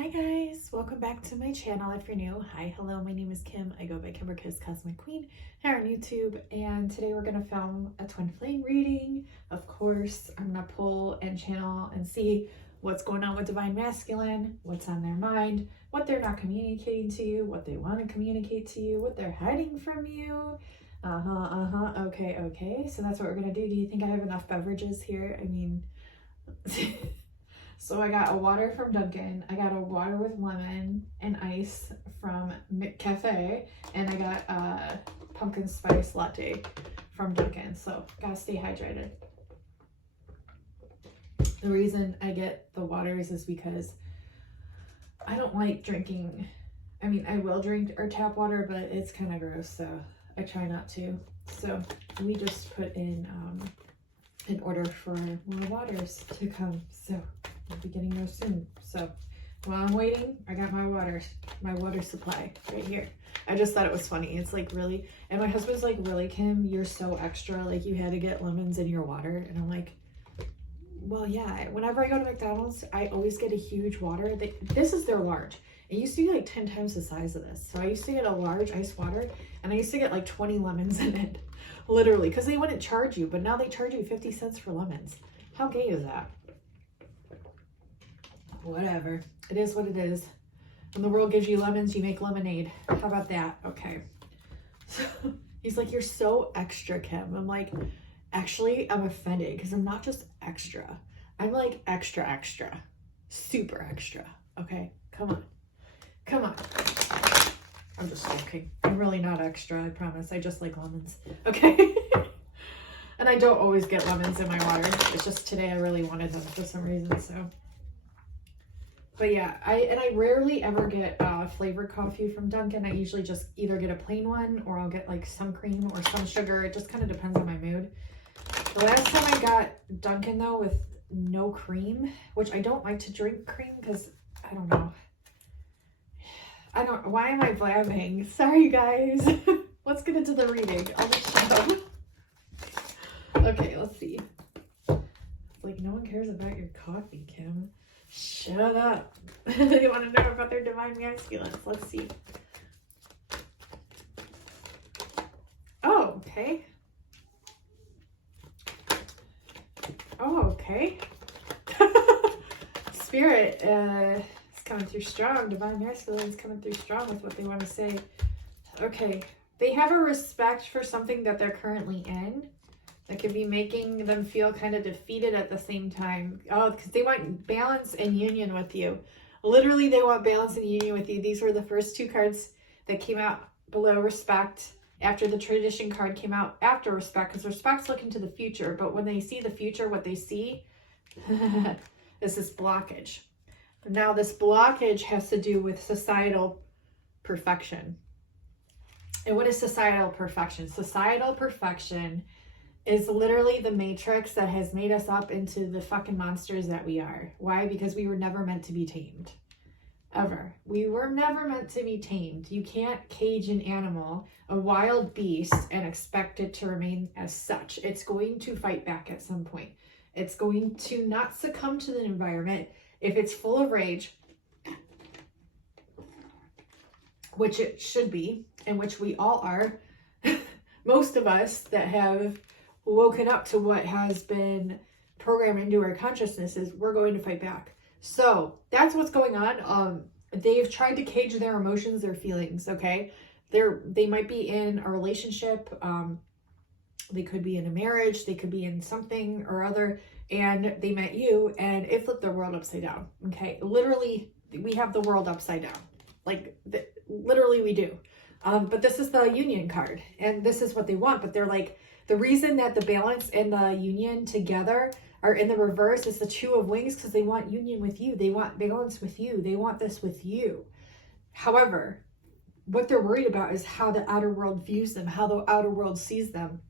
Hi guys, welcome back to my channel. If you're new, hi, hello, my name is Kim. I go by Kimberkiss Cosmic Queen here on YouTube, and today we're gonna film a twin flame reading. Of course, I'm gonna pull and channel and see what's going on with Divine Masculine, what's on their mind, what they're not communicating to you, what they want to communicate to you, what they're hiding from you. Okay. So that's what we're gonna do. Do you think I have enough beverages here? I mean, so I got a water from Dunkin', I got a water with lemon and ice from McCafe, and I got a pumpkin spice latte from Dunkin'. So gotta stay hydrated. The reason I get the waters is because I don't like drinking. I mean, I will drink our tap water, but it's kind of gross, so I try not to. So we just put in an order for more waters to come. So I'll be getting those soon. So while I'm waiting, I got my water supply right here. I just thought it was funny. It's like, really? And my husband's like, really, Kim, you're so extra. Like, you had to get lemons in your water. And I'm like, well, yeah. Whenever I go to McDonald's, I always get a huge water. This is their large. It used to be like 10 times the size of this. So I used to get a large ice water, and I used to get like 20 lemons in it. Literally, because they wouldn't charge you. But now they charge you 50 cents for lemons. How gay is that? Whatever. It is what it is. When the world gives you lemons, you make lemonade. How about that? Okay. So he's like, you're so extra, Kim. I'm like, actually, I'm offended because I'm not just extra. I'm like extra. Super extra. Okay? Come on. I'm just joking. I'm really not extra, I promise. I just like lemons. Okay? And I don't always get lemons in my water. It's just today I really wanted them for some reason, so. But yeah, I rarely ever get flavored coffee from Dunkin'. I usually just either get a plain one or I'll get like some cream or some sugar. It just kind of depends on my mood. The last time I got Dunkin' though with no cream, which I don't like to drink cream because I don't know. Why am I blabbing? Sorry guys. Let's get into the reading. I'll just shut up. Okay, let's see. Like, no one cares about your coffee, Kim. Shut up. They want to know about their divine masculines. Let's see. Oh, okay. Spirit is coming through strong. Divine masculine is coming through strong with what they want to say. Okay. They have a respect for something that they're currently in. That could be making them feel kind of defeated at the same time. Oh, because they want balance and union with you. Literally, they want balance and union with you. These were the first two cards that came out below respect after the tradition card came out after respect, because respect's looking to the future. But when they see the future, what they see is this blockage. Now, this blockage has to do with societal perfection. And what is societal perfection? Societal perfection is literally the matrix that has made us up into the fucking monsters that we are. Why? Because we were never meant to be tamed. Ever. We were never meant to be tamed. You can't cage an animal, a wild beast, and expect it to remain as such. It's going to fight back at some point. It's going to not succumb to the environment. If it's full of rage, which it should be, and which we all are, most of us that have woken up to what has been programmed into our consciousnesses, we're going to fight back. So that's what's going on. They've tried to cage their emotions, their feelings. Okay, they might be in a relationship. They could be in a marriage. They could be in something or other, and they met you, and it flipped their world upside down. Okay, literally, we have the world upside down. Like literally, we do. But this is the union card, and this is what they want. But they're like, the reason that the balance and the union together are in the reverse is the Two of Wings, because they want union with you. They want balance with you. They want this with you. However, what they're worried about is how the outer world views them, how the outer world sees them,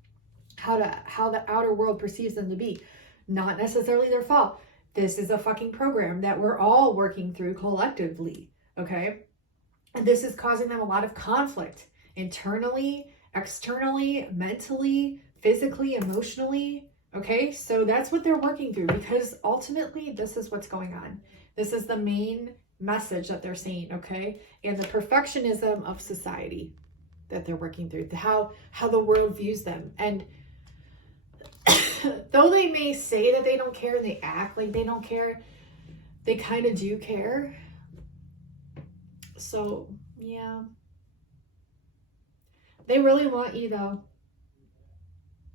how the outer world perceives them to be. Not necessarily their fault. This is a fucking program that we're all working through collectively, okay? And this is causing them a lot of conflict internally, externally, mentally, physically, emotionally. Okay, so that's what they're working through, because ultimately this is what's going on. This is the main message that they're saying, okay? And the perfectionism of society that they're working through, how the world views them. And though they may say that they don't care and they act like they don't care, they kind of do care. So, yeah. They really want you, though.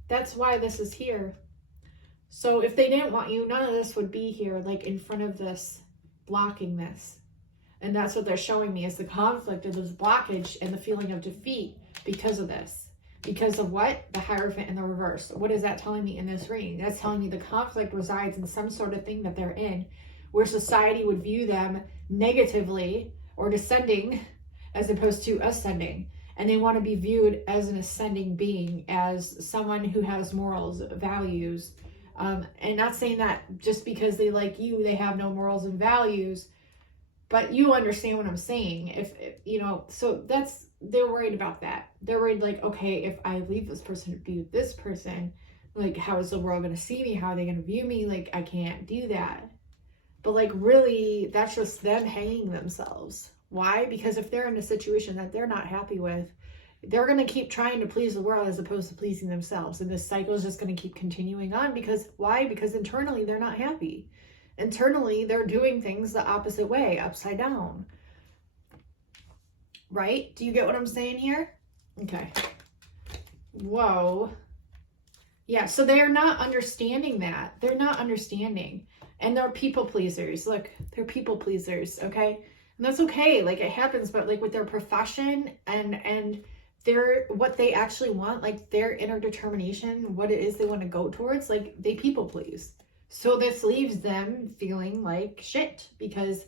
That's why this is here. So if they didn't want you, none of this would be here, like in front of this, blocking this. And that's what they're showing me, is the conflict of this blockage and the feeling of defeat because of this. Because of what? The Hierophant in the reverse. What is that telling me in this reading? That's telling me the conflict resides in some sort of thing that they're in, where society would view them negatively or descending as opposed to ascending. And they want to be viewed as an ascending being, as someone who has morals, values. And not saying that just because they like you, they have no morals and values. But you understand what I'm saying. If you know, so they're worried about that. They're worried, like, okay, if I leave this person to be with this person, like, how is the world going to see me? How are they going to view me? Like, I can't do that. But like, really, that's just them hanging themselves. Why? Because if they're in a situation that they're not happy with, they're going to keep trying to please the world as opposed to pleasing themselves. And this cycle is just going to keep continuing on. Because why? Because internally, they're not happy. Internally, they're doing things the opposite way, upside down. Right? Do you get what I'm saying here? Okay. Whoa. Yeah, so they're not understanding that. They're not understanding. And they're people pleasers. Look, they're people pleasers, okay? And that's okay. Like, it happens, but like with their profession and their, what they actually want, like their inner determination, what it is they want to go towards, like they people please. So this leaves them feeling like shit because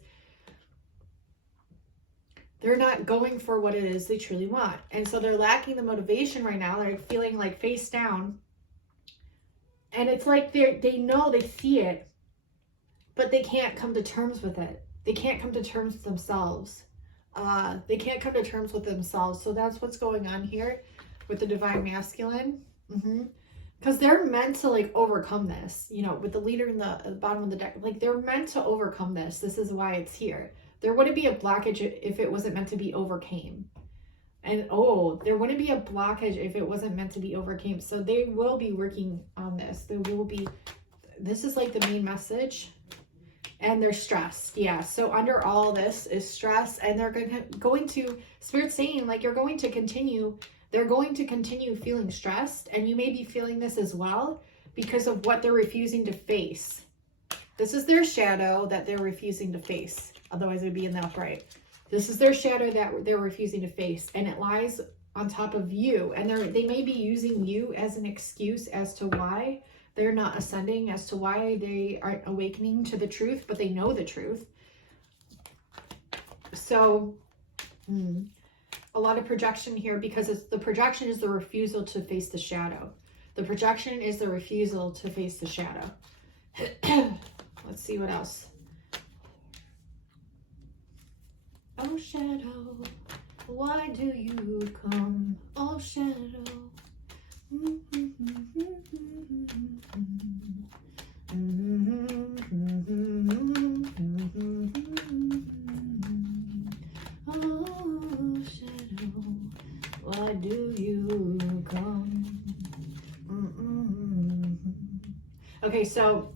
they're not going for what it is they truly want. And so they're lacking the motivation right now. They're feeling like face down. And it's like they know, they see it, but they can't come to terms with it. They can't come to terms with themselves. They can't come to terms with themselves. So that's what's going on here with the Divine Masculine. Because they're meant to like overcome this, you know, with the leader in the bottom of the deck. Like, they're meant to overcome this. This is why it's here. There wouldn't be a blockage if it wasn't meant to be overcame. And there wouldn't be a blockage if it wasn't meant to be overcame. So they will be working on this. There will be, this is like the main message. And they're stressed. Yeah. So under all this is stress, and they're going to, Spirit's saying, like, they're going to continue feeling stressed. And you may be feeling this as well because of what they're refusing to face. This is their shadow that they're refusing to face. Otherwise it would be in the upright. This is their shadow that they're refusing to face. And it lies on top of you. And they may be using you as an excuse as to why they're not ascending, as to why they aren't awakening to the truth, but they know the truth. So, a lot of projection here, because the projection is the refusal to face the shadow. The projection is the refusal to face the shadow. Let's see what else. Oh, shadow, why do you come? Oh, shadow. Oh, shadow, why do you come? Okay, so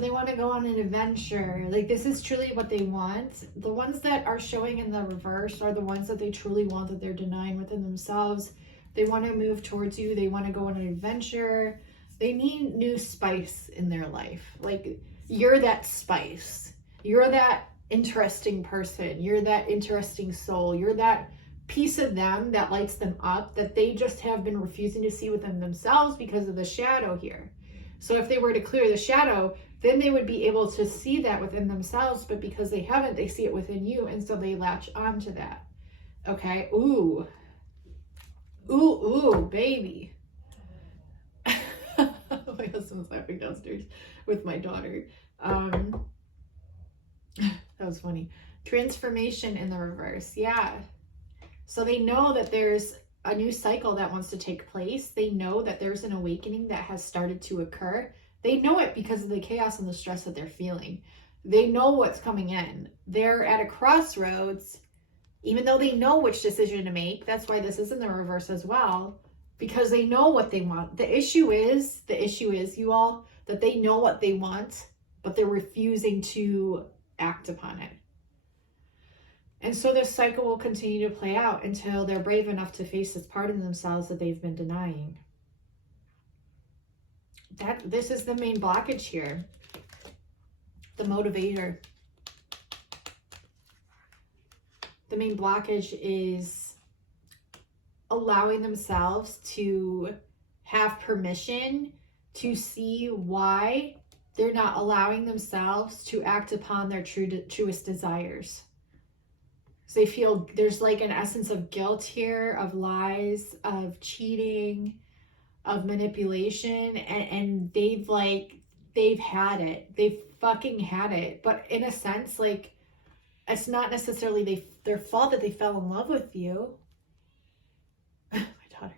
they want to go on an adventure. Like, this is truly what they want. The ones that are showing in the reverse are the ones that they truly want, that they're denying within themselves. They want to move towards you. They want to go on an adventure. They need new spice in their life. Like, you're that spice. You're that interesting person. You're that interesting soul. You're that piece of them that lights them up, that they just have been refusing to see within themselves because of the shadow here. So if they were to clear the shadow, then they would be able to see that within themselves. But because they haven't, they see it within you. And so they latch onto that. Okay. Ooh. Ooh, baby. My husband's laughing downstairs with my daughter. That was funny. Transformation in the reverse. Yeah. So they know that there's a new cycle that wants to take place. They know that there's an awakening that has started to occur. They know it because of the chaos and the stress that they're feeling. They know what's coming in. They're at a crossroads, even though they know which decision to make. That's why this is in the reverse as well, because they know what they want. The issue is, you all, that they know what they want, but they're refusing to act upon it. And so this cycle will continue to play out until they're brave enough to face this part of themselves that they've been denying. This is the main blockage here. The motivator. The main blockage is allowing themselves to have permission to see why they're not allowing themselves to act upon their truest desires. So they feel there's like an essence of guilt here, of lies, of cheating, of manipulation, and they've had it. They've fucking had it. But in a sense, like, it's not necessarily their fault that they fell in love with you. My daughter.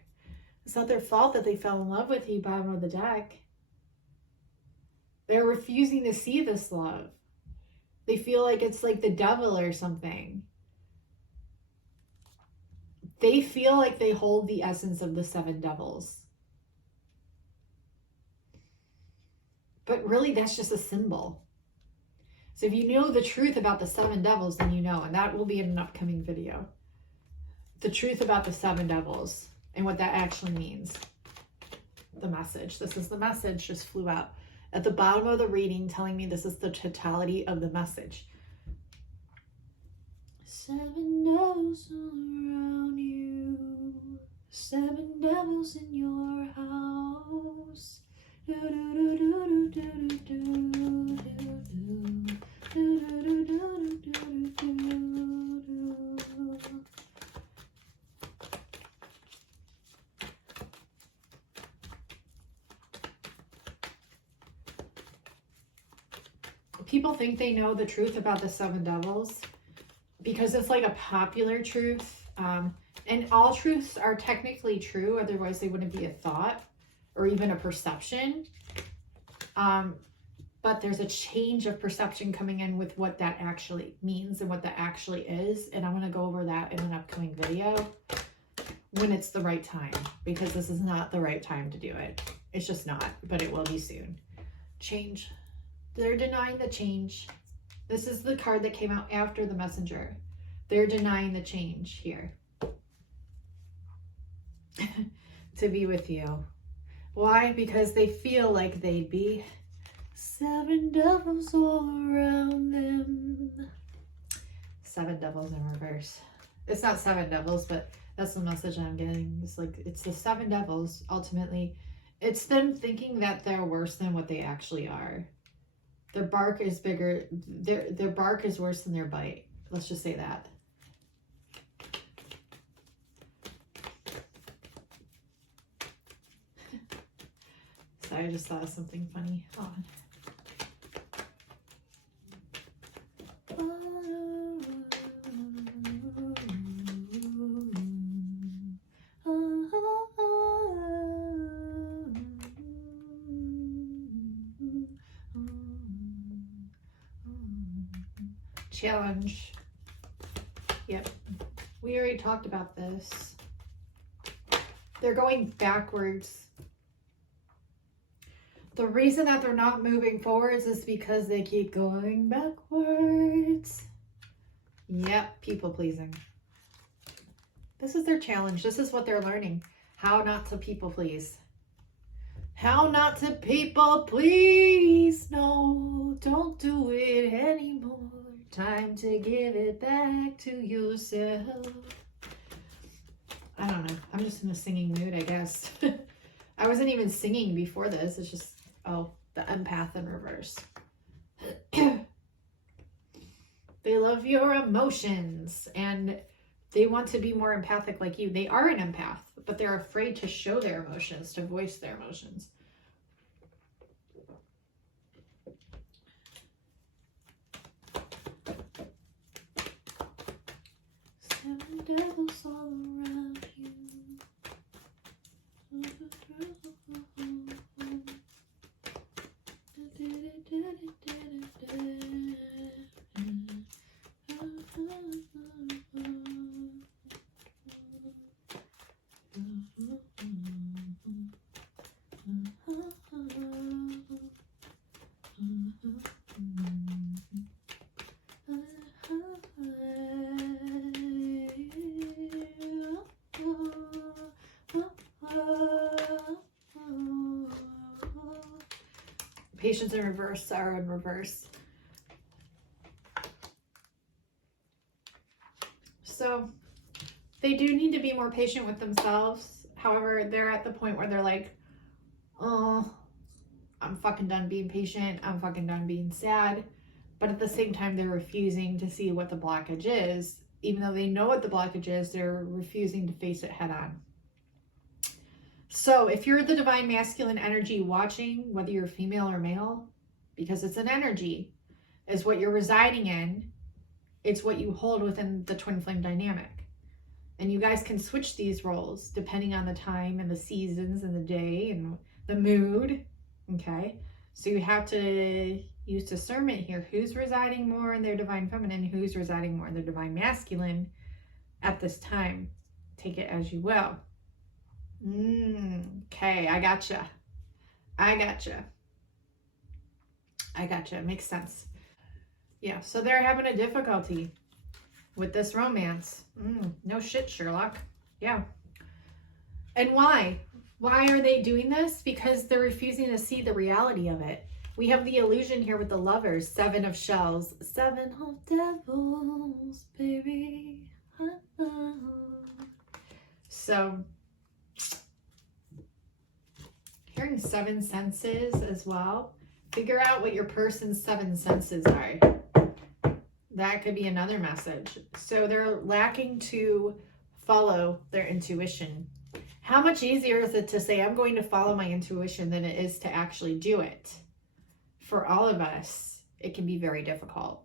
It's not their fault that they fell in love with you, bottom of the deck. They're refusing to see this love. They feel like it's like the devil or something. They feel like they hold the essence of the 7 devils. But really, that's just a symbol. So if you know the truth about the 7 devils, then you know, and that will be in an upcoming video. The truth about the 7 devils and what that actually means. The message. This is the message, just flew out at the bottom of the reading, telling me this is the totality of the message. 7 devils all around you, 7 devils in your house. People think they know the truth about the 7 devils because it's like a popular truth. And all truths are technically true, otherwise they wouldn't be a thought or even a perception. But there's a change of perception coming in with what that actually means and what that actually is. And I'm going to go over that in an upcoming video when it's the right time, because this is not the right time to do it. It's just not, but it will be soon. Change. They're denying the change. This is the card that came out after the Messenger. They're denying the change here. To be with you. Why? Because they feel like they'd be 7 devils all around them. 7 devils in reverse. It's not 7 devils, but that's the message I'm getting. It's like, it's the 7 devils. Ultimately, it's them thinking that they're worse than what they actually are. Their bark is bigger. Their bark is worse than their bite. Let's just say that. Sorry, I just thought of something funny. Hold on. Challenge. Yep. We already talked about this. They're going backwards. The reason that they're not moving forwards is because they keep going backwards. Yep, people pleasing. This is their challenge. This is what they're learning. How not to people please. How not to people please. No, don't do it anymore. Time to give it back to yourself. I don't know. I'm just in a singing mood, I guess. I wasn't even singing before this. It's just, oh, the empath in reverse. They love your emotions and they want to be more empathic like you. They are an empath, but they're afraid to show their emotions, to voice their emotions. Seven devils all around you. Patience in reverse, sorrow in reverse. So they do need to be more patient with themselves. However, they're at the point where they're like, oh, I'm fucking done being patient. I'm fucking done being sad. But at the same time, they're refusing to see what the blockage is. Even though they know what the blockage is, they're refusing to face it head on. So if you're the divine masculine energy watching, whether you're female or male, because it's an energy, is what you're residing in, it's what you hold within the twin flame dynamic. And you guys can switch these roles depending on the time and the seasons and the day and the mood. Okay. So you have to use discernment here. Who's residing more in their divine feminine? Who's residing more in their divine masculine at this time? Take it as you will. Okay. I gotcha. It makes sense. Yeah. So they're having a difficulty with this romance. No shit, Sherlock. Yeah. And why? Why are they doing this? Because they're refusing to see the reality of it. We have the illusion here with the lovers. 7 of shells. 7 of devils, baby. So, hearing 7 senses as well. Figure out what your person's 7 senses are. That could be another message. So they're lacking to follow their intuition. How much easier is it to say, I'm going to follow my intuition, than it is to actually do it? For all of us, it can be very difficult.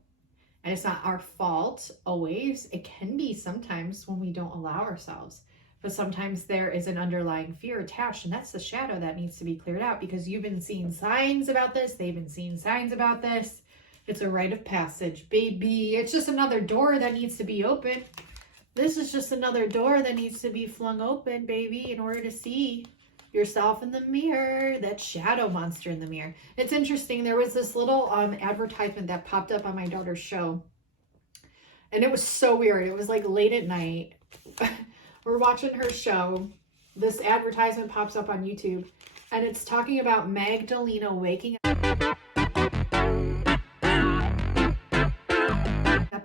And it's not our fault always. It can be sometimes when we don't allow ourselves. But sometimes there is an underlying fear attached, and that's the shadow that needs to be cleared out, because you've been seeing signs about this. They've been seeing signs about this. It's a rite of passage, baby. It's just another door that needs to be open. This is just another door that needs to be flung open, baby, in order to see yourself in the mirror, that shadow monster in the mirror. It's interesting. There was this little advertisement that popped up on my daughter's show, and it was so weird. It was like late at night. We're watching her show. This advertisement pops up on YouTube, and it's talking about Magdalena waking up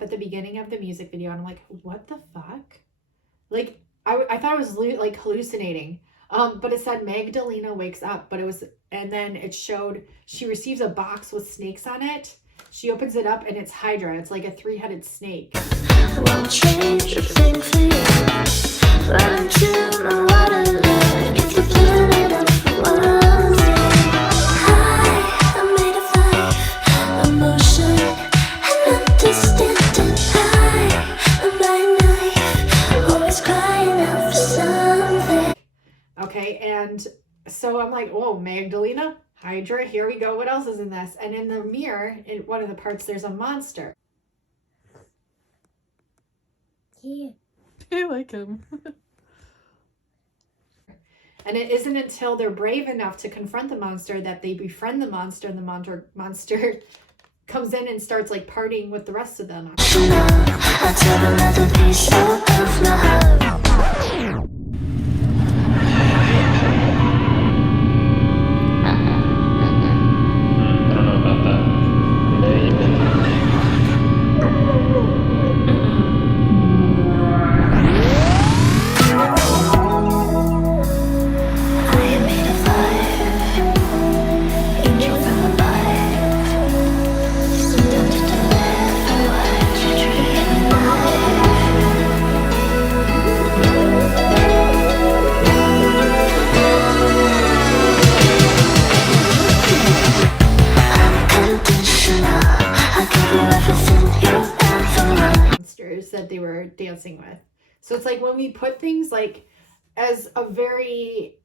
at the beginning of the music video, and I'm like, what the fuck? Like, I thought it was like hallucinating, but it said Magdalena wakes up, but it was, and then it showed she receives a box with snakes on it. She opens it up and it's Hydra. It's like a 3-headed snake. Won't change a thing for you. Run to my waterline. Get the planet off the walls. I'm made of life, emotion, and understanding. I'm by knife, always crying out for something. Okay, and so I'm like, whoa, Magdalena, Hydra, here we go. What else is in this? And in the mirror, in one of the parts, there's a monster. Yeah. I like him. And it isn't until they're brave enough to confront the monster that they befriend the monster, and the monster comes in and starts like partying with the rest of them. I tear another piece of my heart. That they were dancing with. So it's like when we put things like as a very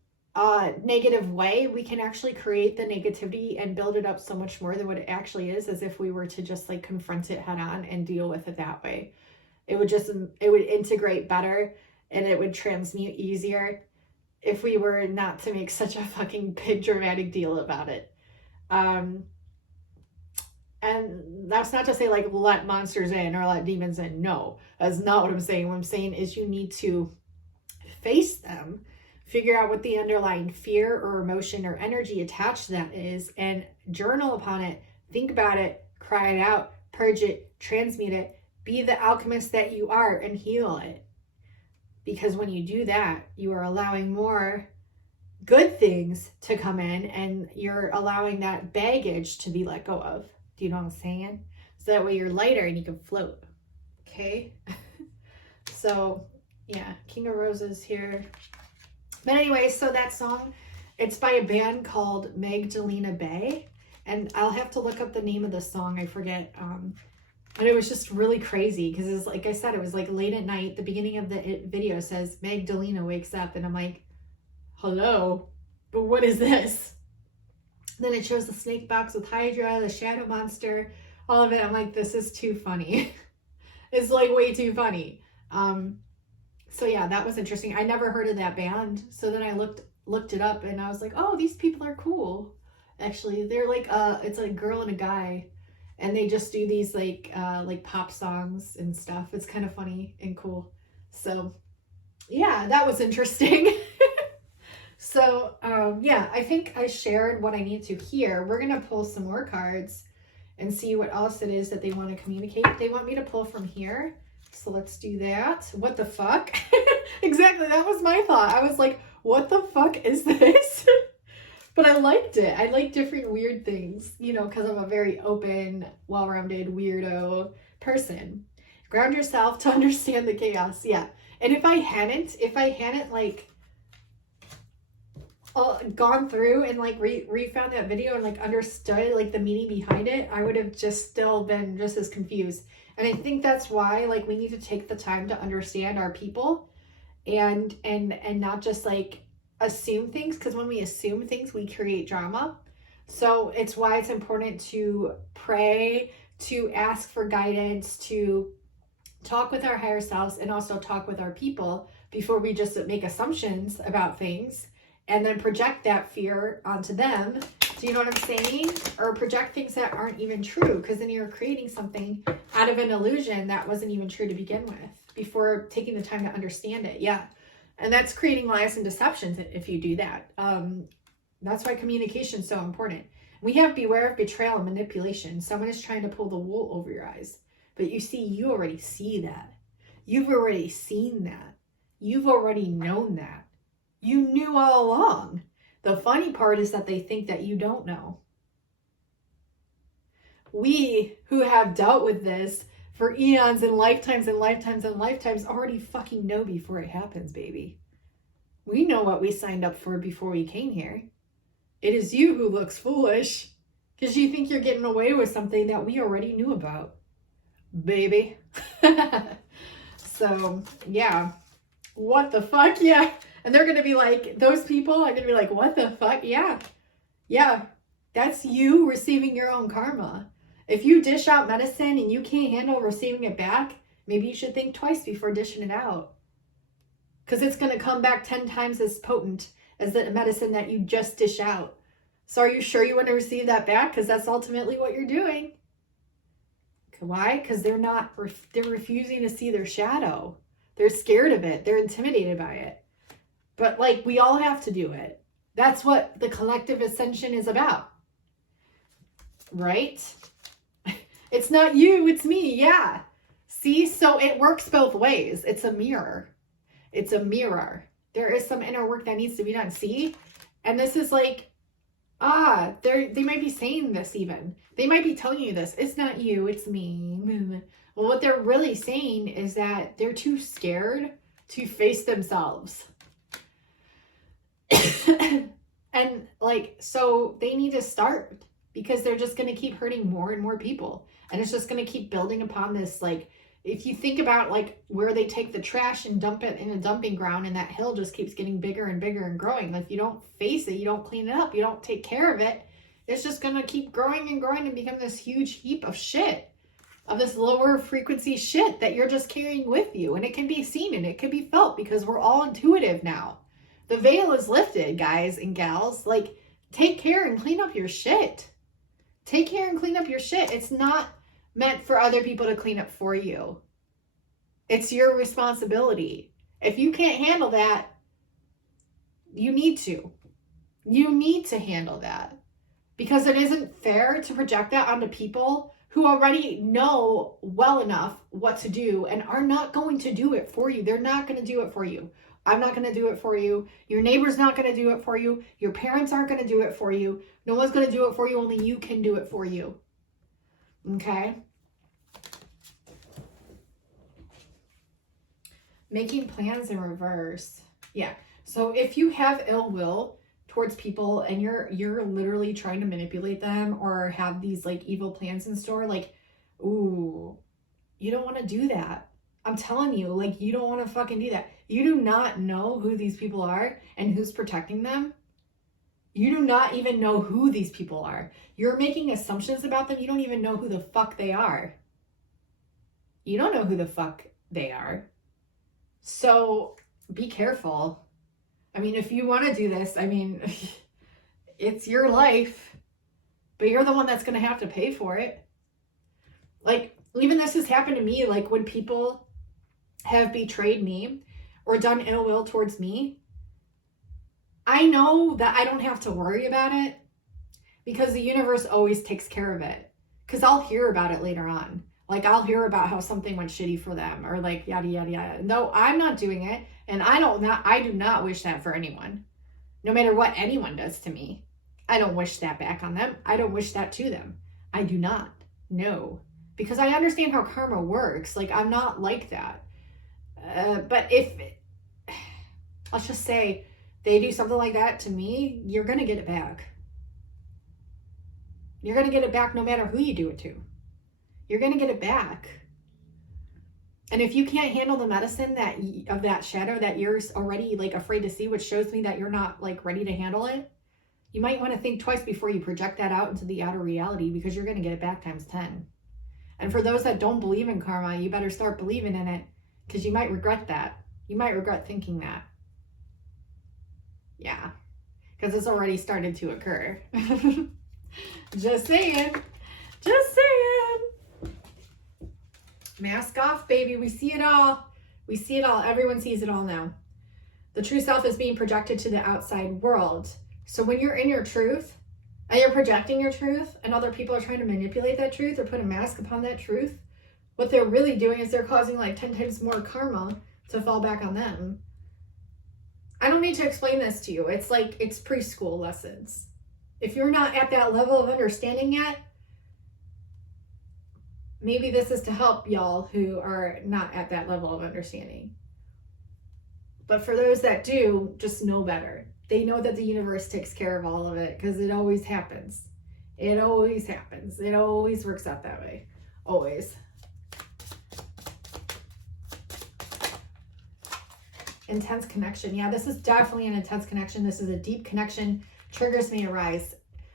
negative way, we can actually create the negativity and build it up so much more than what it actually is, as if we were to just like confront it head on and deal with it that way. It would integrate better, and it would transmute easier if we were not to make such a fucking big dramatic deal about it. And that's not to say like let monsters in or let demons in. No, that's not what I'm saying. What I'm saying is you need to face them, Figure out what the underlying fear or emotion or energy attached to that is, and journal upon it. Think about it, cry it out, purge it, transmute it, be the alchemist that you are, and heal it. Because when you do that, you are allowing more good things to come in, and you're allowing that baggage to be let go of. Do you know what I'm saying? So that way you're lighter and you can float. Okay? So, yeah, King of Roses here. But anyway, so that song, it's by a band called Magdalena Bay. And I'll have to look up the name of the song. I forget. But it was just really crazy because it's like I said, it was like late at night. The beginning of the video says Magdalena wakes up, and I'm like, hello, but what is this? Then it shows the snake box with Hydra, the shadow monster, all of it. I'm like, this is too funny. It's like way too funny. So yeah, that was interesting. I never heard of that band. So then I looked it up, and I was like, oh, these people are cool. Actually, they're like it's like a girl and a guy, and they just do these like pop songs and stuff. It's kind of funny and cool. So yeah, that was interesting. So yeah, I think I shared what I need to here. We're gonna pull some more cards and see what else it is that they want to communicate. They want me to pull from here. So let's do that. What the fuck? Exactly, that was my thought. I was like, what the fuck is this? But I liked it. I like different weird things, you know, because I'm a very open, well-rounded, weirdo person. Ground yourself to understand the chaos. Yeah. And if I hadn't like gone through and like refound that video and like understood like the meaning behind it, I would have just still been just as confused. And I think that's why like we need to take the time to understand our people and not just like assume things, because when we assume things we create drama. So it's why it's important to pray, to ask for guidance, to talk with our higher selves, and also talk with our people before we just make assumptions about things and then project that fear onto them. Do you know what I'm saying? Or project things that aren't even true, because then you're creating something out of an illusion that wasn't even true to begin with before taking the time to understand it. Yeah. And that's creating lies and deceptions if you do that. That's why communication is so important. We have beware of betrayal and manipulation. Someone is trying to pull the wool over your eyes. But you already see that. You've already seen that. You've already known that. You knew all along. The funny part is that they think that you don't know. We who have dealt with this for eons and lifetimes and lifetimes and lifetimes already fucking know before it happens, baby. We know what we signed up for before we came here. It is you who looks foolish because you think you're getting away with something that we already knew about, baby. So, yeah. What the fuck? Yeah. And they're going to be like, those people are going to be like, what the fuck? Yeah. Yeah. That's you receiving your own karma. If you dish out medicine and you can't handle receiving it back, maybe you should think twice before dishing it out. Because it's going to come back 10 times as potent as the medicine that you just dish out. So are you sure you want to receive that back? Because that's ultimately what you're doing. Why? Because they're refusing to see their shadow. They're scared of it. They're intimidated by it. But like, we all have to do it. That's what the collective ascension is about. Right? It's not you, it's me. Yeah. See, so it works both ways. It's a mirror. It's a mirror. There is some inner work that needs to be done. See? And this is like, they might be saying this even. They might be telling you this. It's not you, it's me. Well, what they're really saying is that they're too scared to face themselves. And like, so they need to start, because they're just going to keep hurting more and more people. And it's just going to keep building upon this. Like, if you think about like where they take the trash and dump it in a dumping ground, and that hill just keeps getting bigger and bigger and growing. Like, if you don't face it, you don't clean it up, you don't take care of it, it's just going to keep growing and growing and become this huge heap of shit, of this lower frequency shit that you're just carrying with you. And it can be seen and it can be felt, because we're all intuitive now. The veil is lifted, guys and gals. Like, take care and clean up your shit. Take care and clean up your shit. It's not meant for other people to clean up for you. It's your responsibility. If you can't handle that, You need to. You need to handle that. Because it isn't fair to project that onto people who already know well enough what to do and are not going to do it for you. They're not going to do it for you. I'm not going to do it for you. Your neighbor's not going to do it for you. Your parents aren't going to do it for you. No one's going to do it for you. Only you can do it for you. Okay? Making plans in reverse. Yeah. So if you have ill will towards people and you're literally trying to manipulate them or have these like evil plans in store, like, ooh, you don't want to do that. I'm telling you, like, you don't want to fucking do that. You do not know who these people are and who's protecting them. You do not even know who these people are. You're making assumptions about them. You don't even know who the fuck they are. You don't know who the fuck they are. So be careful. I mean, if you want to do this, I mean, it's your life, but you're the one that's going to have to pay for it. Like, even this has happened to me, like when people have betrayed me or done ill will towards me, I know that I don't have to worry about it because the universe always takes care of it. Because I'll hear about it later on. Like, I'll hear about how something went shitty for them or like yada, yada, yada. No, I'm not doing it. And I do not wish that for anyone. No matter what anyone does to me. I don't wish that back on them. I don't wish that to them. I do not. No. Because I understand how karma works. Like, I'm not like that. But if, let's just say they do something like that to me, you're going to get it back. You're going to get it back no matter who you do it to. You're going to get it back. And if you can't handle the medicine of that shadow that you're already like afraid to see, which shows me that you're not like ready to handle it, you might want to think twice before you project that out into the outer reality, because you're going to get it back times 10. And for those that don't believe in karma, you better start believing in it, because you might regret that. You might regret thinking that. Yeah, because it's already started to occur. Just saying. Just saying. Mask off, baby. We see it all. We see it all. Everyone sees it all now. The true self is being projected to the outside world. So when you're in your truth and you're projecting your truth and other people are trying to manipulate that truth or put a mask upon that truth, what they're really doing is they're causing like 10 times more karma to fall back on them. I don't need to explain this to you. It's like, it's preschool lessons. If you're not at that level of understanding yet, maybe this is to help y'all who are not at that level of understanding. But for those that do, just know better. They know that the universe takes care of all of it, because it always happens. It always happens. It always works out that way. Always. Intense connection. Yeah, this is definitely an intense connection. This is a deep connection. Triggers may arise.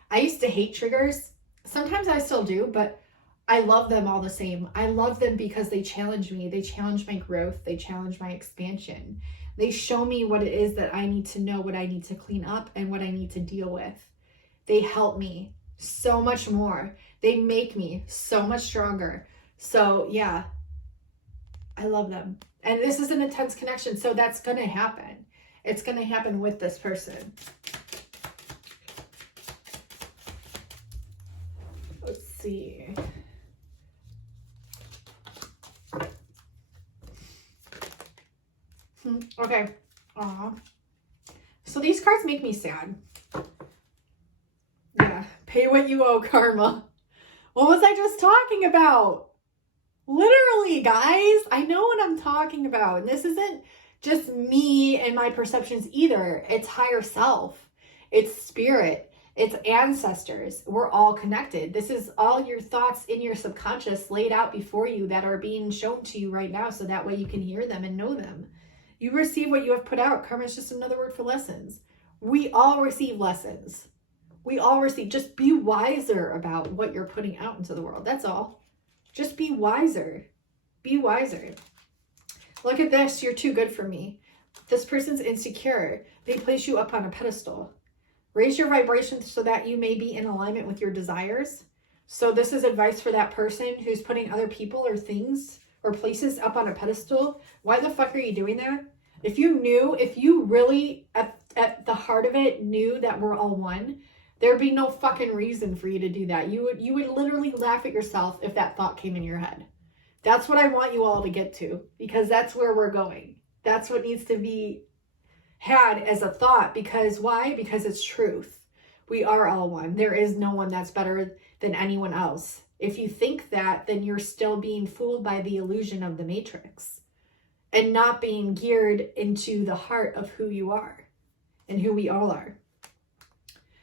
I used to hate triggers. Sometimes I still do, but I love them all the same. I love them because they challenge me. They challenge my growth. They challenge my expansion. They show me what it is that I need to know, what I need to clean up, and what I need to deal with. They help me so much more. They make me so much stronger. So yeah, I love them. And this is an intense connection, so that's going to happen. It's going to happen with this person. Let's see. Okay. So these cards make me sad. Yeah. Pay what you owe, karma. What was I just talking about? Literally, guys. I know what I'm talking about. And this isn't just me and my perceptions either. It's higher self. It's spirit. It's ancestors. We're all connected. This is all your thoughts in your subconscious laid out before you that are being shown to you right now, so that way you can hear them and know them. You receive what you have put out. Karma is just another word for lessons. We all receive lessons. We all receive. Just be wiser about what you're putting out into the world. That's all. Just be wiser. Be wiser. Look at this. You're too good for me. This person's insecure. They place you up on a pedestal. Raise your vibration so that you may be in alignment with your desires. So this is advice for that person who's putting other people or things or places up on a pedestal. Why the fuck are you doing that? If you knew, if you really, at the heart of it knew that we're all one, there'd be no fucking reason for you to do that. You would literally laugh at yourself if that thought came in your head. That's what I want you all to get to, because that's where we're going. That's what needs to be had as a thought. Because why? Because it's truth. We are all one. There is no one that's better than anyone else. If you think that, then you're still being fooled by the illusion of the matrix and not being geared into the heart of who you are and who we all are.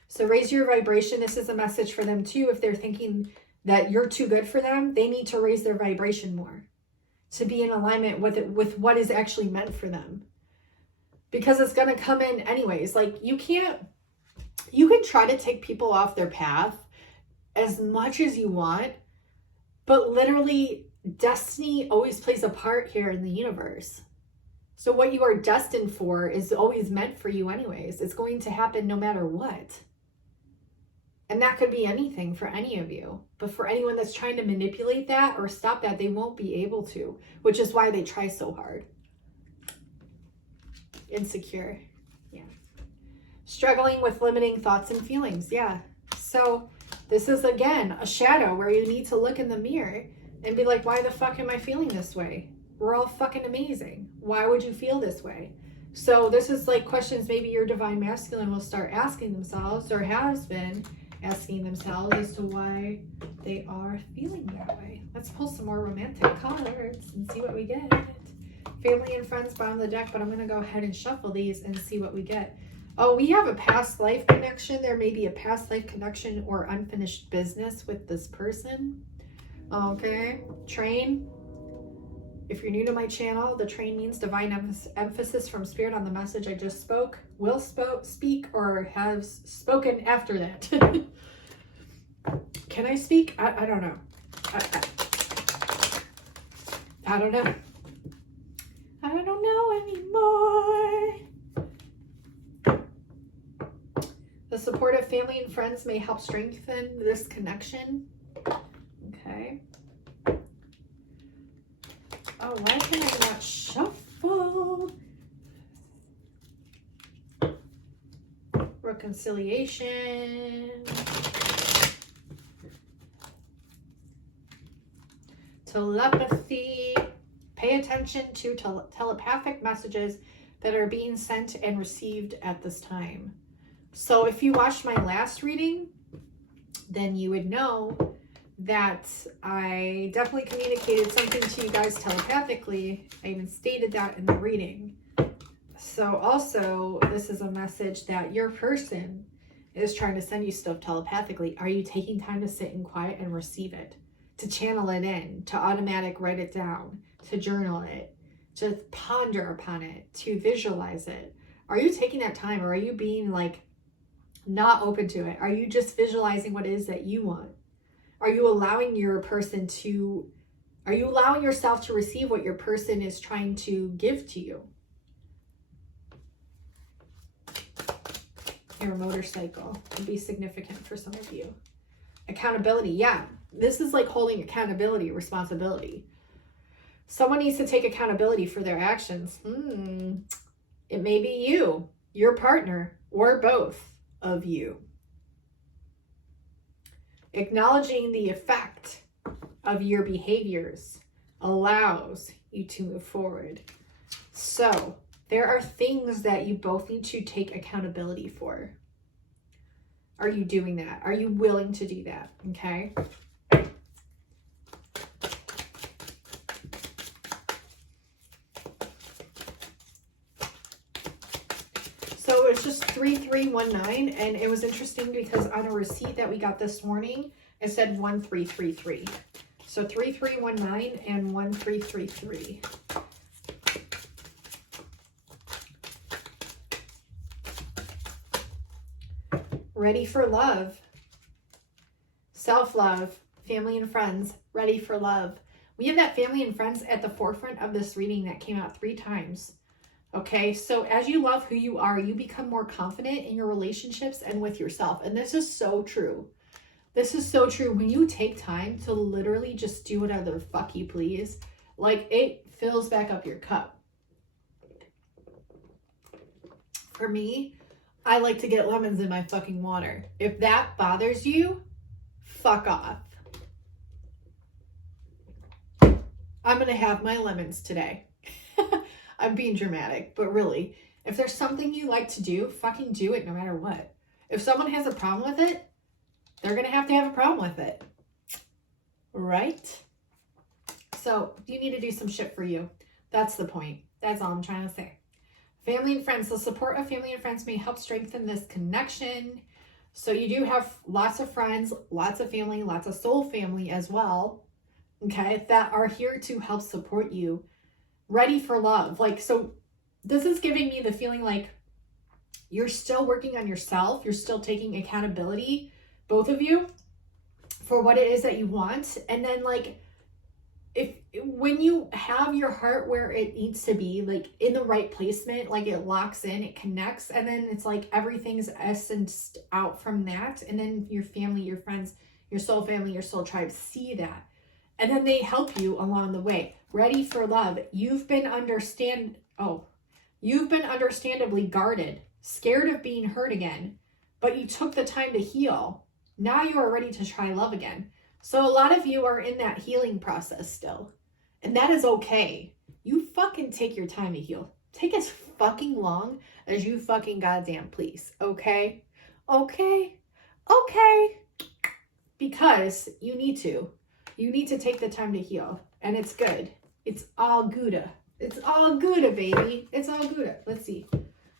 So raise your vibration. This is a message for them too. If they're thinking that you're too good for them, they need to raise their vibration more to be in alignment with what is actually meant for them. Because it's going to come in anyways. Like you can try to take people off their path as much as you want, but literally destiny always plays a part here in the universe. So what you are destined for is always meant for you anyways. It's going to happen no matter what. And that could be anything for any of you. But for anyone that's trying to manipulate that or stop that, they won't be able to, which is why they try so hard. Insecure. Yeah. Struggling with limiting thoughts and feelings. Yeah. So this is, again, a shadow where you need to look in the mirror and be like, why the fuck am I feeling this way? We're all fucking amazing. Why would you feel this way? So this is like questions maybe your divine masculine will start asking themselves, or has been asking themselves, as to why they are feeling that way. Let's pull some more romantic cards and see what we get. Family and friends bottom of the deck, but I'm going to go ahead and shuffle these and see what we get. Oh, we have a past life connection. There may be a past life connection or unfinished business with this person. Okay. Train. If you're new to my channel, the train means divine emphasis from spirit on the message I just spoke, will speak, or have spoken after that. Can I speak? I don't know. I don't know. I don't know anymore. The support of family and friends may help strengthen this connection. Okay. Oh, why can I not shuffle? Reconciliation. Telepathy. Pay attention to telepathic messages that are being sent and received at this time. So if you watched my last reading, then you would know that I definitely communicated something to you guys telepathically. I even stated that in the reading. So also, this is a message that your person is trying to send you stuff telepathically. Are you taking time to sit in quiet and receive it? To channel it in, to automatic write it down, to journal it, to ponder upon it, to visualize it? Are you taking that time, or are you being like not open to it? Are you just visualizing what it is that you want? Are you allowing your person to, are you allowing yourself to receive what your person is trying to give to you? Your motorcycle would be significant for some of you. Accountability. Yeah, this is like holding accountability, responsibility. Someone needs to take accountability for their actions. It may be you, your partner, or both of you. Acknowledging the effect of your behaviors allows you to move forward. So there are things that you both need to take accountability for. Are you doing that? Are you willing to do that? Okay. So it's just 3319, and it was interesting because on a receipt that we got this morning, it said 1333. So 3319 and 1333. Ready for love. Self-love. Family and friends. Ready for love. We have that family and friends at the forefront of this reading that came out 3 times. Okay, so as you love who you are, you become more confident in your relationships and with yourself. And this is so true. This is so true. When you take time to literally just do whatever the fuck you please, like it fills back up your cup. For me, I like to get lemons in my fucking water. If that bothers you, fuck off. I'm gonna have my lemons today. I'm being dramatic, but really, if there's something you like to do, fucking do it no matter what. If someone has a problem with it, they're gonna have to have a problem with it. Right? So you need to do some shit for you. That's the point. That's all I'm trying to say. Family and friends. The support of family and friends may help strengthen this connection. So you do have lots of friends, lots of family, lots of soul family as well. Okay, that are here to help support you. Ready for love. Like, so this is giving me the feeling like you're still working on yourself. You're still taking accountability, both of you, for what it is that you want. And then like, when you have your heart where it needs to be, like in the right placement, like it locks in, it connects, and then it's like everything's essenced out from that. And then your family, your friends, your soul family, your soul tribe see that. And then they help you along the way. Ready for love. You've been understandably guarded, scared of being hurt again, but you took the time to heal. Now you are ready to try love again. So a lot of you are in that healing process still. And that is okay. You fucking take your time to heal. Take as fucking long as you fucking goddamn please. Okay? Okay? Okay? Because you need to. You need to take the time to heal. And it's good. It's all Gouda. It's all Gouda, baby. It's all Gouda. Let's see.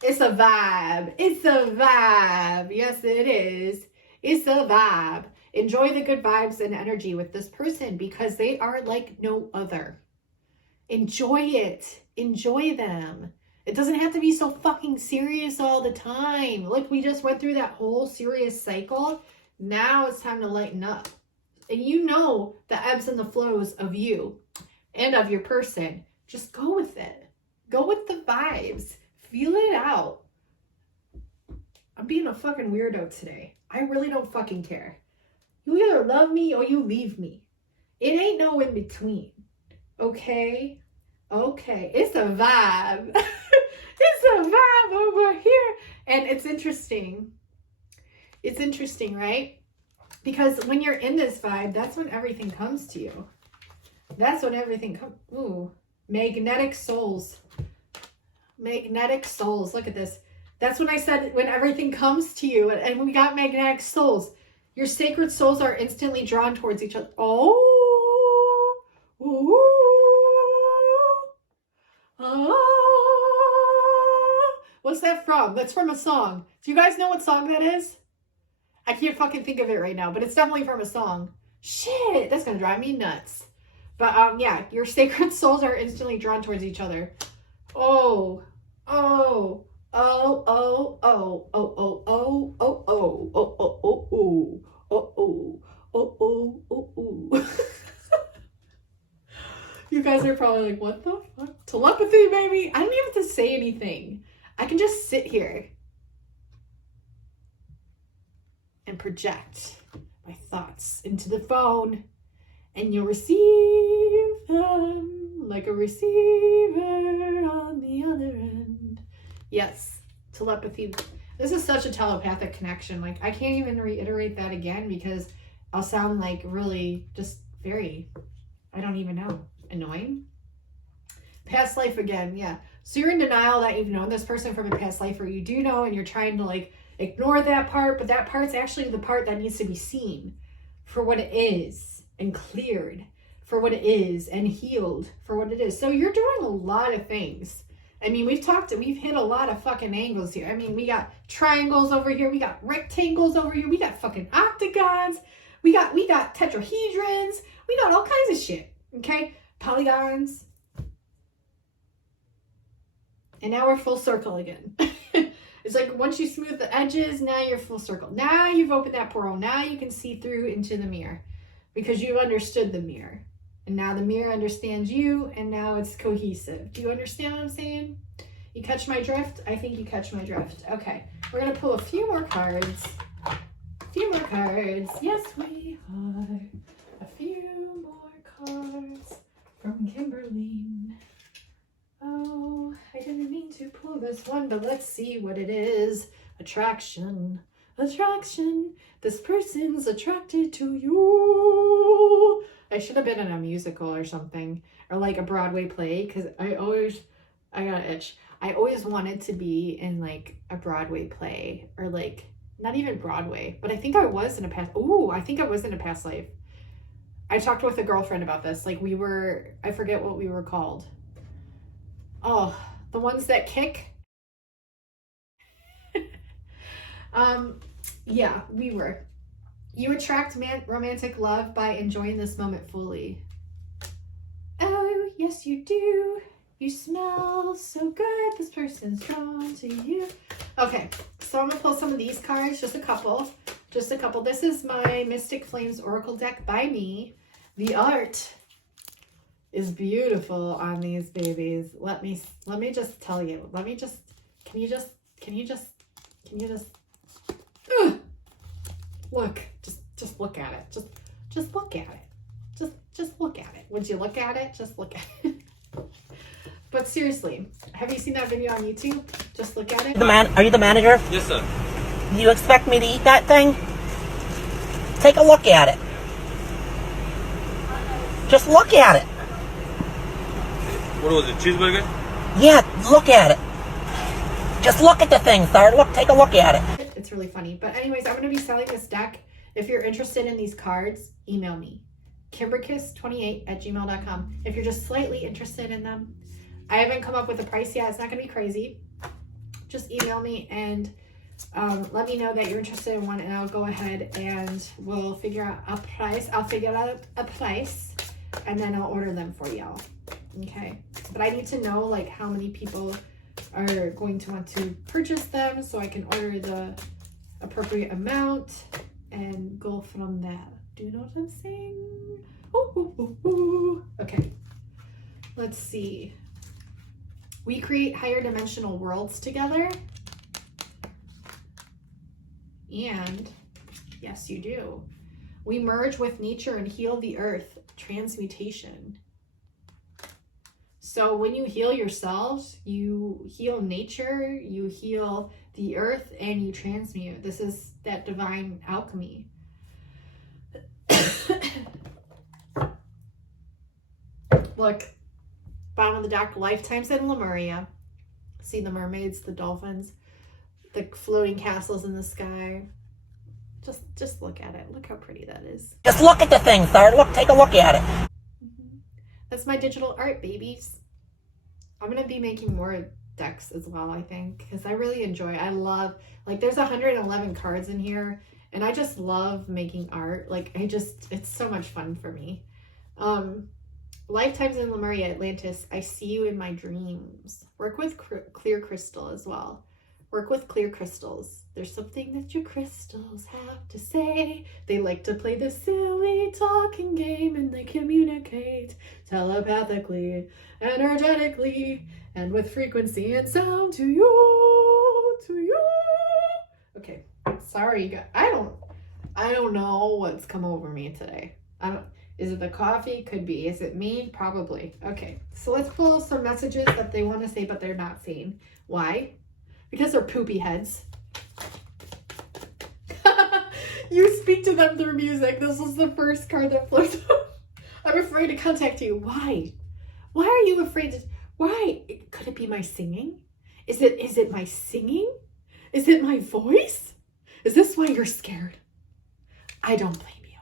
It's a vibe. It's a vibe. Yes, it is. It's a vibe. Enjoy the good vibes and energy with this person because they are like no other. Enjoy it. Enjoy them. It doesn't have to be so fucking serious all the time. Like we just went through that whole serious cycle. Now it's time to lighten up. And you know the ebbs and the flows of you and of your person. Just go with it. Go with the vibes. Feel it out. I'm being a fucking weirdo today. I really don't fucking care. You either love me or you leave me. It ain't no in between. Okay? Okay. It's a vibe. It's a vibe over here. And it's interesting. It's interesting, right? Because when you're in this vibe, that's when everything comes to you. That's when everything comes. Ooh. Magnetic souls. Magnetic souls. Look at this. That's when I said when everything comes to you. And we got magnetic souls. Your sacred souls are instantly drawn towards each other. Oh. Ooh. Oh. What's that from? That's from a song. Do you guys know what song that is? I can't fucking think of it right now, but it's definitely from a song. Shit, that's gonna drive me nuts. But yeah, your sacred souls are instantly drawn towards each other. Oh, oh, oh, oh, oh, oh, oh, oh, oh, oh, oh, oh, oh, oh, oh, oh, oh, oh, oh. You guys are probably like, what the fuck? Telepathy, baby. I don't even have to say anything. I can just sit here and project my thoughts into the phone, and you'll receive them like a receiver on the other end. Yes, telepathy. This is such a telepathic connection. Like, I can't even reiterate that again because I'll sound like really just very, I don't even know, annoying. Past life again, yeah. So you're in denial that you've known this person from a past life, or you do know, and you're trying to like ignore that part, but that part's actually the part that needs to be seen for what it is and cleared for what it is and healed for what it is. So you're doing a lot of things. I mean, we've hit a lot of fucking angles here. I mean, we got triangles over here, we got rectangles over here, we got fucking octagons, we got tetrahedrons, we got all kinds of shit, okay? Polygons. And now we're full circle again. It's like once you smooth the edges, now you're full circle. Now you've opened that portal. Now you can see through into the mirror because you've understood the mirror. And now the mirror understands you, and now it's cohesive. Do you understand what I'm saying? You catch my drift? I think you catch my drift. Okay, we're going to pull a few more cards. A few more cards. Yes, we are. A few more cards from Kimberly. Oh, I didn't mean to pull this one, but let's see what it is. Attraction. Attraction. This person's attracted to you. I should have been in a musical or something, or like a Broadway play, because I got an itch. I always wanted to be in like a Broadway play, or like not even Broadway, but I think I was in a past. Ooh, I think I was in a past life. I talked with a girlfriend about this. Like we were, I forget what we were called. Oh, the ones that kick. Yeah, we were. You attract romantic love by enjoying this moment fully. Oh, yes you do. You smell so good. This person's drawn to you. Okay, so I'm gonna pull some of these cards, just a couple. This is my Mystic Flames Oracle deck by me. The art is beautiful on these babies. Let me just tell you. Can you just look, just look at it. Just look at it. Just look at it. Would you look at it? Just look at it. But seriously, have you seen that video on YouTube? Just look at it. Are you the manager? Yes, sir. Do you expect me to eat that thing? Take a look at it. Just look at it. What was it, cheeseburger? Yeah, look at it. Just look at the thing, sir. Look, take a look at it. It's really funny. But anyways, I'm going to be selling this deck. If you're interested in these cards, email me. Kimberkiss28@gmail.com. If you're just slightly interested in them. I haven't come up with a price yet. It's not going to be crazy. Just email me and let me know that you're interested in one, and I'll go ahead and we'll figure out a price. I'll figure out a price, and then I'll order them for y'all. Okay. But I need to know like how many people are going to want to purchase them so I can order the appropriate amount and go from there. Do you know what I'm saying? Ooh, ooh, ooh, ooh. Okay. Let's see. We create higher dimensional worlds together. And yes, you do. We merge with nature and heal the earth. Transmutation. So when you heal yourselves, you heal nature, you heal the earth, and you transmute. This is that divine alchemy. Look, bottom of the deck, lifetimes in Lemuria. See the mermaids, the dolphins, the floating castles in the sky. Just look at it. Look how pretty that is. Just look at the thing, sir. Look, take a look at it. That's my digital art, babies. I'm going to be making more decks as well, I think, because I really enjoy it. I love, like, there's 111 cards in here, and I just love making art. Like, it's so much fun for me. Lifetimes in Lemuria, Atlantis, I see you in my dreams. Work with clear crystal as well. Work with clear crystals. There's something that your crystals have to say. They like to play this silly talking game, and they communicate telepathically, energetically, and with frequency and sound to you. Okay, sorry, guys. I don't know what's come over me today. Is it the coffee? Could be. Is it me? Probably. Okay, so let's pull some messages that they want to say, but they're not saying. Why? Because they're poopy heads. You speak to them through music. This was the first card that flipped up. I'm afraid to contact you. Why? Why are you afraid to? Why? Could it be my singing? Is it my singing? Is it my voice? Is this why you're scared? I don't blame you.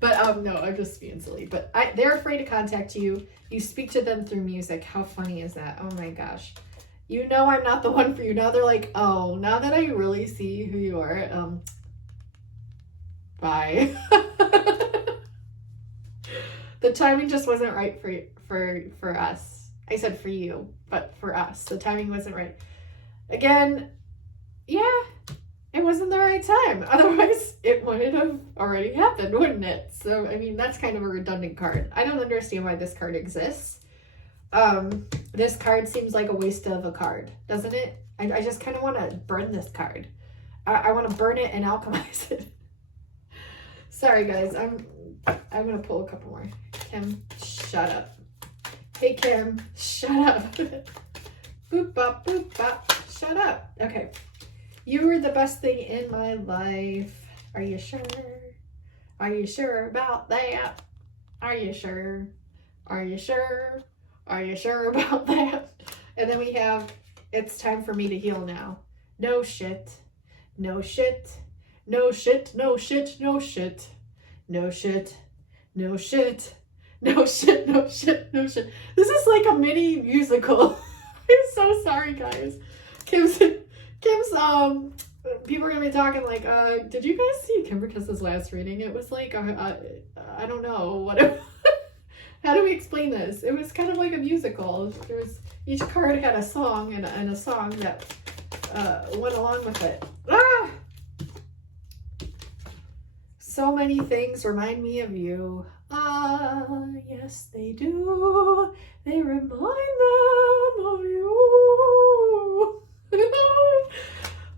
But no, I'm just being silly. But they're afraid to contact you. You speak to them through music. How funny is that? Oh my gosh. You know I'm not the one for you. Now they're like, oh, now that I really see who you are, bye. The timing just wasn't right for us. I said for you, but for us, the timing wasn't right. Again, yeah, it wasn't the right time. Otherwise, it would have already happened, wouldn't it? So, I mean, that's kind of a redundant card. I don't understand why this card exists. This card seems like a waste of a card, doesn't it? I just kind of want to burn this card. I want to burn it and alchemize it. Sorry guys, I'm gonna pull a couple more. Kim, shut up. Hey Kim, shut up. Boop bop, shut up. Okay. You were the best thing in my life. Are you sure? Are you sure about that? Are you sure? Are you sure? Are you sure about that? And then we have, it's time for me to heal now. No shit. No shit. No shit. No shit. No shit. No shit. No shit. No shit. No shit. No shit. This is like a mini musical. I'm so sorry, guys. Kim's people are gonna be talking like, did you guys see Kimberkiss's last reading? It was like, I don't know, what. How do we explain this? It was kind of like a musical. There was, each card had a song and a song that went along with it. Ah! So many things remind me of you. Ah, yes they do. They remind them of you.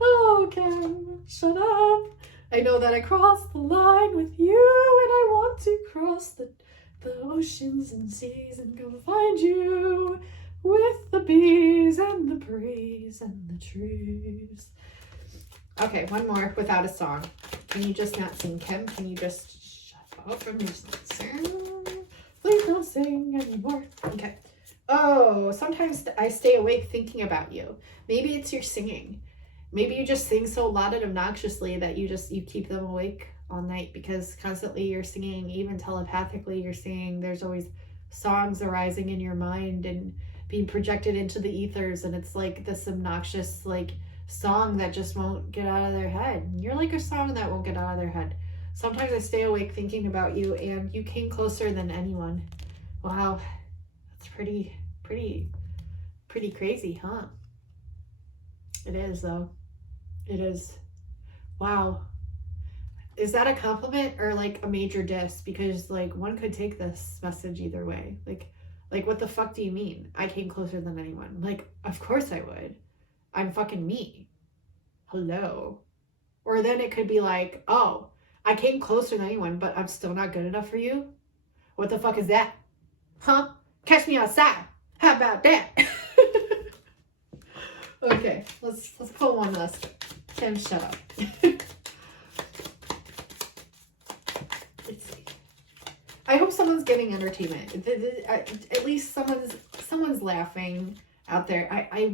Oh, Kim, shut up. I know that I crossed the line with you, and I want to cross the oceans and seas and go find you with the bees and the breeze and the trees. Okay, one more without a song. Can you just not sing, Kim? Can you just shut up and just not sing? Please don't sing anymore. Okay. Oh, sometimes I stay awake thinking about you. Maybe it's your singing. Maybe you just sing so loud and obnoxiously that you keep them awake all night because constantly you're singing, even telepathically you're singing. There's always songs arising in your mind and being projected into the ethers, and it's like this obnoxious like song that just won't get out of their head. You're like a song that won't get out of their head. Sometimes I stay awake thinking about you, and you came closer than anyone. Wow, that's pretty crazy, huh? It is though. It is. Wow. Is that a compliment or like a major diss? Because like one could take this message either way. Like what the fuck do you mean? I came closer than anyone. Like, of course I would. I'm fucking me. Hello. Or then it could be like, oh, I came closer than anyone, but I'm still not good enough for you? What the fuck is that? Huh? Catch me outside. How about that? Okay, let's pull one last. Kim, shut up. Let's see. I hope someone's getting entertainment. At least someone's laughing out there. I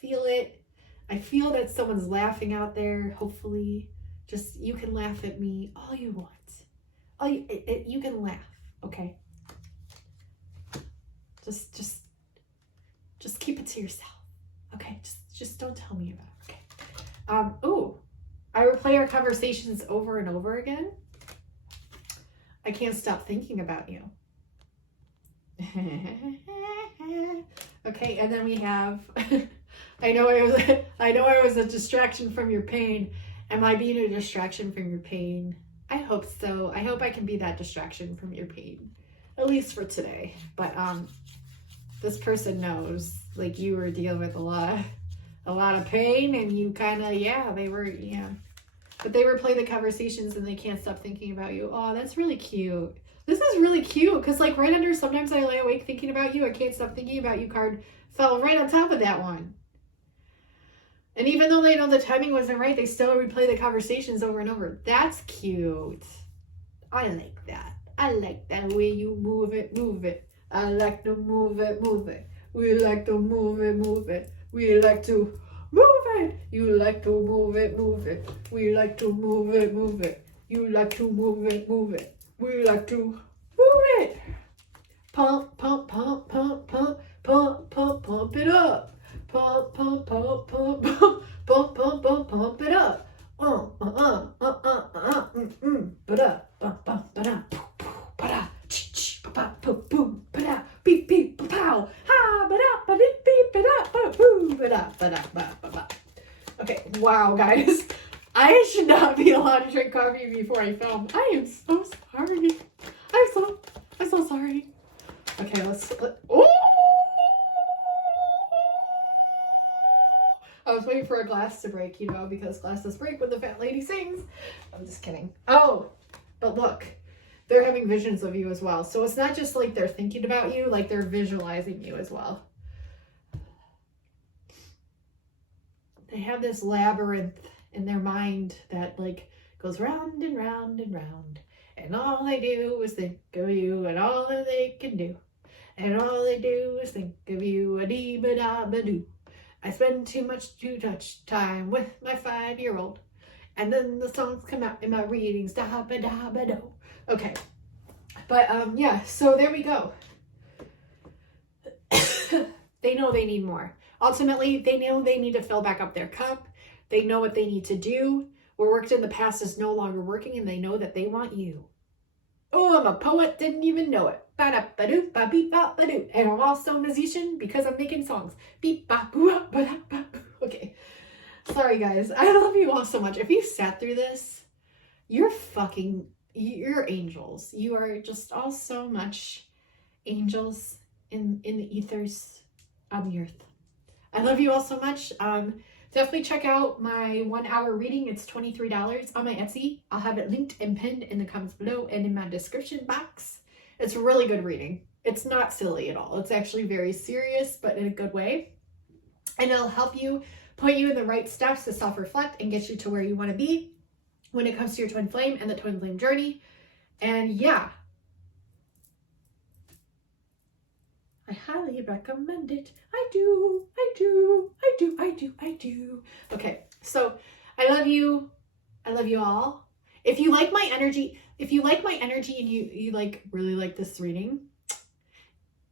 feel it. I feel that someone's laughing out there. Hopefully, just you can laugh at me all you want. You can laugh, okay? Just keep it to yourself. Okay, just don't tell me about it. Okay. Oh, I replay our conversations over and over again. I can't stop thinking about you. Okay, and then we have I know I was a distraction from your pain. Am I being a distraction from your pain? I hope so. I hope I can be that distraction from your pain. At least for today. But this person knows, like, you were dealing with a lot of pain, and you kind of, but they replay the conversations and they can't stop thinking about you. Oh, that's really cute. This is really cute because, like, right under sometimes I lay awake thinking about you, I can't stop thinking about you card fell right on top of that one. And even though they know the timing wasn't right, they still replay the conversations over and over. That's cute. I like that. I like that way you move it. I like to move it. We like to move it. We like to move it. You like to move it. We like to move it. You like to move it. We like to move it. Pump, pump, pump, pump, pump, pump, pump, pump it up. Pump, pump, pump, pump, pump, pump, pump, pump, pump it up. Ba-da, ba-da, ba-da, ba-da, ch-ch, ba-ba, boom, ba-da, beep, beep, ba-pow, ha, ba-da, ba-dip, beep, ba-da, ba-boom, ba-da, ba-da, ba-ba-ba. Okay, wow, guys. I should not be allowed to drink coffee before I film. I am so sorry. I'm so sorry. Okay, oh! I was waiting for a glass to break, because glasses break when the fat lady sings. I'm just kidding. Oh, but look, they're having visions of you as well. So it's not just like they're thinking about you, like they're visualizing you as well. they have this labyrinth in their mind that like goes round and round and round. And all they do is think of you and all that they can do. And all they do is think of you, a dee ba da ba doo. I spend too much time with my 5-year-old. And then the songs come out in my readings, da ba da ba do. Okay. But yeah, so there we go. They know they need more. Ultimately, they know they need to fill back up their cup. They know what they need to do. What worked in the past is no longer working, and they know that they want you. Oh, I'm a poet, didn't even know it. Ba-da-ba-doo, ba-beep-ba-ba-doo. And I'm also a musician because I'm making songs. Beep-ba-boo-ba-ba-ba. Okay. Sorry, guys. I love you all so much. If you sat through this, you're angels. You are just all so much angels in the ethers on the earth. I love you all so much. Definitely check out my 1-hour reading. It's $23 on my Etsy. I'll have it linked and pinned in the comments below and in my description box. It's a really good reading. It's not silly at all. It's actually very serious, but in a good way. And it'll help you, point you in the right steps to self-reflect and get you to where you want to be when it comes to your twin flame and the twin flame journey. And yeah, I highly recommend it. I do. Okay, so I love you. I love you all. If you like my energy, and you like really like this reading,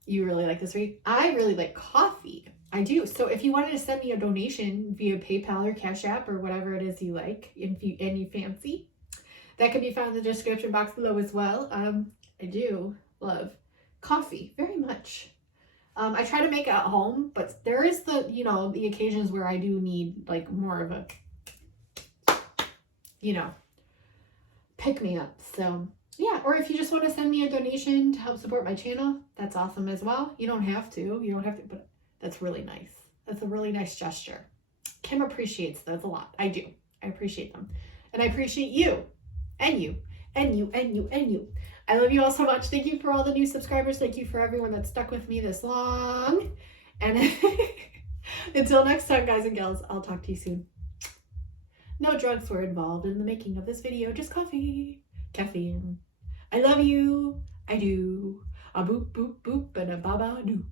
I really like coffee. I do. So if you wanted to send me a donation via PayPal or Cash App or whatever it is you like, and you fancy, that can be found in the description box below as well. I do love coffee very much. I try to make it at home, but there is the occasions where I do need like more of a, pick me up. So yeah, or if you just want to send me a donation to help support my channel, that's awesome as well. You don't have to, but that's really nice. That's a really nice gesture. Kim appreciates those a lot. I do. I appreciate them. And I appreciate you and you and you and you and you. I love you all so much. Thank you for all the new subscribers. Thank you for everyone that's stuck with me this long. And until next time, guys and gals, I'll talk to you soon. No drugs were involved in the making of this video, just coffee, caffeine. I love you. I do. A boop, boop, boop, and a ba-ba-doo.